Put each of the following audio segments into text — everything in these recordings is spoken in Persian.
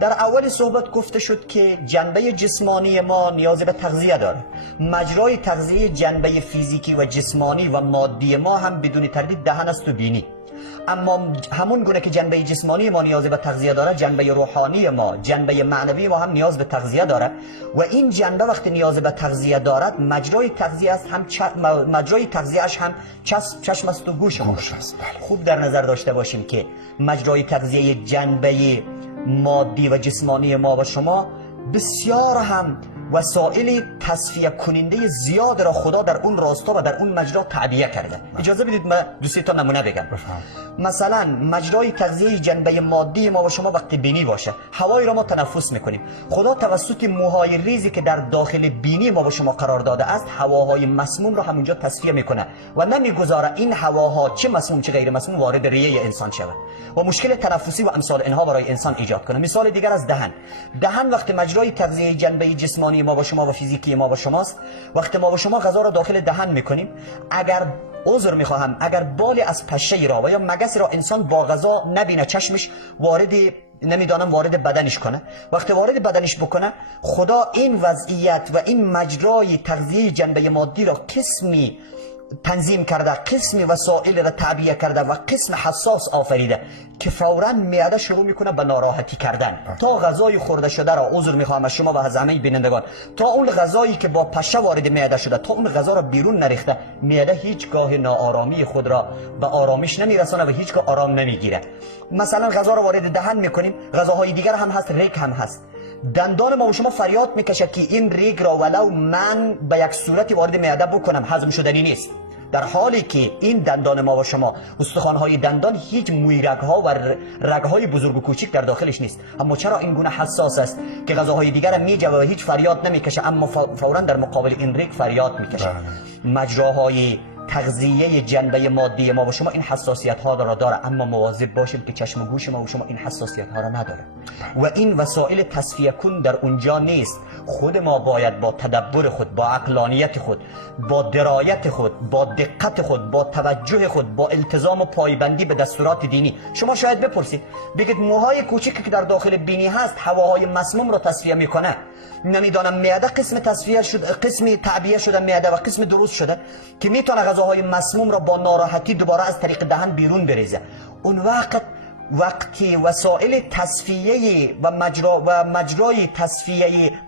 در اول صحبت گفته شد که جنبه جسمانی ما نیاز به تغذیه داره. مجرای تغذیه جنبه فیزیکی و جسمانی و مادی ما هم بدون تردید دهن است و بینی. اما همون گونه که جنبه جسمانی ما نیاز به تغذیه داره، جنبه روحانی ما، جنبه معنوی ما هم نیاز به تغذیه داره و این جنبه وقتی نیاز به تغذیه دارد، مجرای تغذیه است هم مجرای تغذیه‌اش هم چشم است و گوش ما است. خوب در نظر داشته باشیم که مجرای تغذیه جنبه مادی و جسمانی ما و شما بسیار هم وسایل تصفیه کننده زیاد را خدا در اون راستا و در اون مجرا تعبیه کرده. اجازه بدید من دو سه تا نمونه بگم. مثلا مجرای تغذیه جنبه مادی ما و شما وقتی بینی باشه، هوایی را ما تنفس میکنیم. خدا توسط موهای ریزی که در داخل بینی ما و شما قرار داده است، هواهای مسموم را همونجا تصفیه میکنه و نمیگذاره این هواها چه مسموم چه غیر مسموم وارد ریه انسان شود و مشکل تنفسی و امثال اینها برای انسان ایجاد کنه. مثال دیگر از دهن وقتی مجرای تغذیه جنبه جسمانی ما و شما و فیزیکی ما و شماست، وقتی ما و شما غذا را داخل دهن میکنیم، اگر عذر میخواهم اگر بالی از پشه را و یا مگس را انسان با غذا نبینه، چشمش وارد بدنش کنه، وقتی وارد بدنش بکنه، خدا این وضعیت و این مجرای تغذیه جنبه مادی را قسمی تنظیم کرده، قسم وسایل را تعبیه کرده و قسم حساس آفریده که فوراً معده شروع میکنه به ناراحتی کردن تا غذای خورده شده را، عذر میخوام از شما و از همه بینندگان، تا اون غذایی که با پشه وارد معده شده تا اون غذا را بیرون نریخته، معده هیچگاه ناآرامی خود را به آرامش نمیرسانه و هیچگاه آرام نمیگیره. مثلا غذا را وارد دهن میکنیم، غذاهای دیگر هم هست، ریگ هم هست، دندان ما و شما فریاد میکشه که این ریگ را ولو من به یک صورتی وارد معده بکنم هضم شدنی نیست، در حالی که این دندان ما و شما استخوان‌های دندان هیچ موی رگ‌ها و رگ‌های بزرگ و کوچک در داخلش نیست، اما چرا این گونه حساس است که غذاهای دیگر میجوه و هیچ فریاد نمیکشه، اما فوراً در مقابل این ریگ فریاد میکشه. مجراهای تغذیه جنبه مادی ما و شما این حساسیت ها را داره، اما مواظب باشیم که چشم و گوش ما و شما این حساسیت ها را نداره و این وسایل تصفیه کن در اونجا نیست. خود ما باید با تدبر خود، با عقلانیت خود، با درایت خود، با دقت خود، با توجه خود، با التزام و پایبندی به دستورات دینی. شما شاید بپرسید بگید موهای کوچکی که در داخل بینی هست هواهای مسموم را تصفیه میکنه، نمیدانم معده قسم تصفیه شده، قسم تعبیه شده معده و قسم درست شده که میتونه غذاهای مسموم را با ناراحتی دوباره از طریق دهن بیرون بریزه. اون وقتی وسایل تصفیه و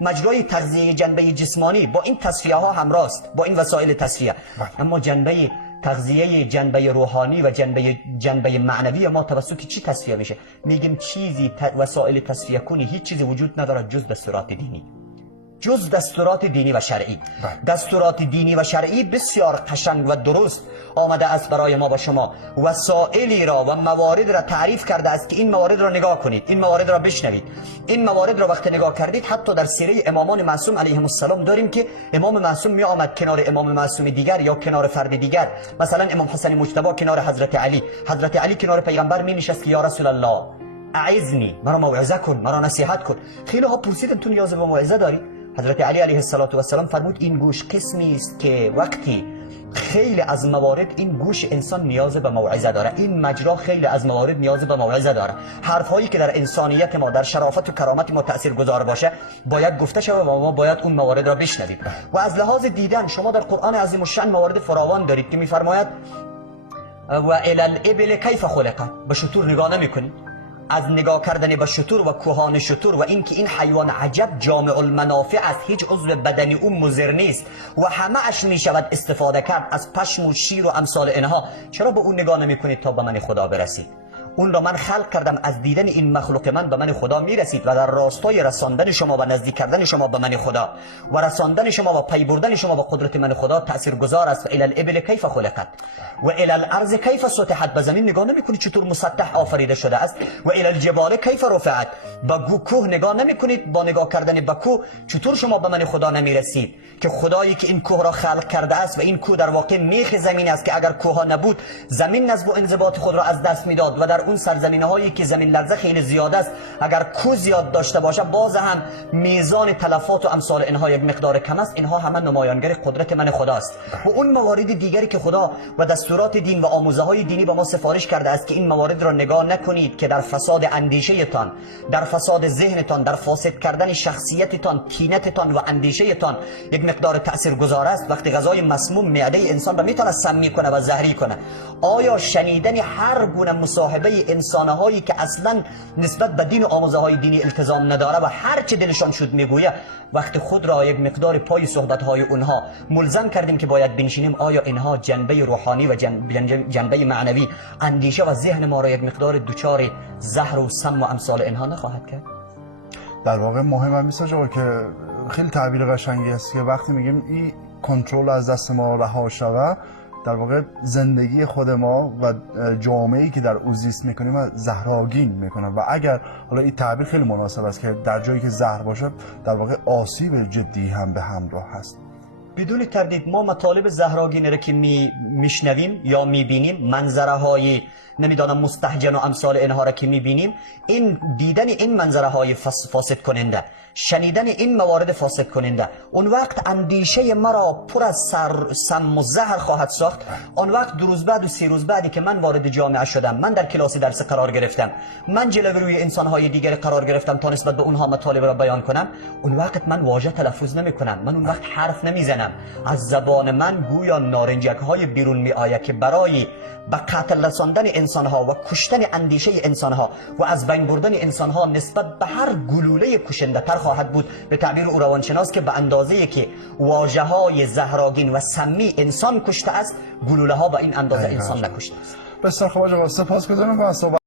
مجرای تغذیه جنبه جسمانی با این تصفیه ها همراه است، با این وسایل تصفیه، اما جنبه تغذیه جنبه روحانی و جنبه معنوی ما توسط چی تصفیه میشه؟ میگیم چیزی وسایل تصفیه کنی هیچ چیزی وجود نداره جز دستورات دینی، جز دستورات دینی و شرعی. دستورات دینی و شرعی بسیار قشنگ و درست آمده است برای ما و شما، وسائلی را و موارد را تعریف کرده است که این موارد را نگاه کنید، این موارد را بشنوید. این موارد را وقتی نگاه کردید، حتی در سیره امامان معصوم علیهم السلام داریم که امام معصوم می آمد کنار امام معصوم دیگر یا کنار فرد دیگر، مثلا امام حسن مجتبی کنار حضرت علی، حضرت علی کنار پیغمبر می نشست که یا رسول الله اعظنی، مرا موعظه کن، مرا نصیحت کن. خیلی ها پرسیدن تو نیاز به موعظه داری؟ حضرت علی علیه السلام فرمود این گوش قسمی است که وقتی خیلی از موارد این گوش انسان نیاز به موعظه داره، این مجرا خیلی از موارد نیاز به موعظه داره. حرفایی که در انسانیت ما، در شرافت و کرامت ما تاثیرگذار باشه باید گفته شود و ما باید اون موارد را بشنویم. و از لحاظ دیدن شما در قرآن عظیم الشأن موارد فراوان دارید که میفرماید و الی الابل کیف خلقت، به شتور نگاه نمیکنید. از نگاه کردن به شتور و کوهان شتور و اینکه این حیوان عجب جامع المنافع است، هیچ عضو بدنی اون مضر نیست و همه اش می شود استفاده کرد از پشم و شیر و امثال اینها، چرا به اون نگاه نمی کنید تا به من خدا برسید؟ اون را من خلق کردم، از دیدن این مخلوق من به من خدا میرسید و در راستای رساندن شما و نزدیک کردن شما به من خدا و رساندن شما و پی بردن شما به قدرت من خدا تاثیرگذار است. الی الابل کیف خلقت و الی الارض کیف سطحت، به زمین نگاه نمیکنید چطور مسطح آفریده شده است، و الی الجبال کیف رفعت، به کوه نگاه نمیکنید با نگاه کردن به کوه چطور شما به من خدا نمیرسید که خدایی که این کوه را خلق کرده است و این کوه در واقع میخ زمین است که اگر کوه ها نبود زمین نصب و انضباط خود را از دست میداد و در در اون سرزمین هایی که زمین لرزه خیلی زیاد است اگر کو زیاد داشته باشه باز هم میزان تلفات و امثال اینها یک مقدار کم است، اینها همه نمایانگر قدرت من خداست. و اون موارد دیگری که خدا و دستورات دین و آموزه های دینی به ما سفارش کرده است که این موارد را نگاه نکنید که در فساد اندیشه تان، در فساد ذهنتان، در فاسد کردن شخصیتتان، تینتتان و اندیشه تان یک مقدار تاثیرگذار است. وقتی غذای مسموم معده انسان را میتونه سمی کنه و زهری کنه، آیا شنیدن هر گونه مصاحبه انسانهایی که اصلا نسبت به دین و آموزه های دینی التزام نداره و هر چه دلشان شد میگویه، وقتی خود را یک مقدار پای صحبت های اونها ملزم کردیم که باید بنشینیم، آیا اینها جنبه روحانی و جنبه معنوی اندیشه و ذهن ما را یک مقدار دوچار زهر و سم و امثال اینها نخواهد کرد؟ در واقع مهم میشه که خیلی تعبیر قشنگی است که وقتی میگیم این کنترل از دست ما رها شود، در واقع زندگی خود ما و جامعه‌ای که در او زیست میکنیم زهراگین میکنه. و اگر حالا این تعبیر خیلی مناسب است که در جایی که زهر باشه در واقع آسیب جدی هم به همراه هست. بدون تردید ما مطالب زهراگینی را که میشنویم یا میبینیم، منظره های نمیدانم مستهجن و امثال اینها را که میبینیم، این دیدن این منظره های فاسد کننده، شنیدن این موارد فاسد کننده، اون وقت اندیشه مرا پر از سم و زهر خواهد ساخت. آن وقت 2 روز بعد و 3 روز بعدی که من وارد جامعه شدم، من در کلاس درس قرار گرفتم، من جلوی روی انسانهای دیگر قرار گرفتم تا نسبت به اونها مطالب را بیان کنم، اون وقت من واژه تلفظ نمی کنم، من اون وقت حرف نمیزنم، از زبان من گویا نارنجک های بیرون می آید که برای به قتل رساندن انسانها و کشتن اندیشه انسانها و از بین بردن انسانها نسبت به هر گلوله کشنده تر خواهد بود. به تعبیر او روانشناس که به اندازه که واژه های زهراگین و سمی انسان کشته است، گلوله ها به این اندازه انسان نکشته است. بسیار خوب آقا، سپاسگزارم. و